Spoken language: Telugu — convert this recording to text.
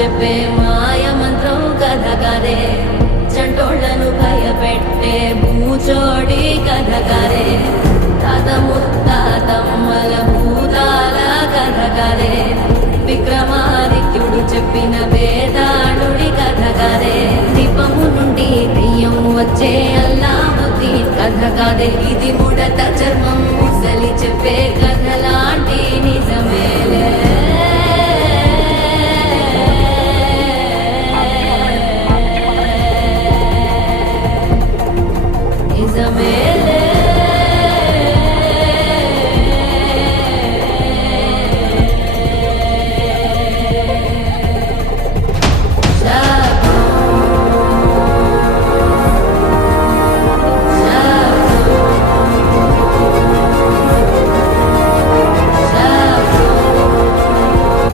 చెప్పే మాయ మంత్రం కథ కదే, చంటోళ్లను భయపెట్టే భూచోడి కథ కదే, తాత ముత్తాతమ్మల భూతాల కథ కదే, విక్రమాదిత్యుడు చెప్పిన వేదాళుడి కథ కదే, దీపము నుండి దెయ్యం వచ్చే అల్లావుద్దీన్ కథ కదే, ఇది ముడత చర్మం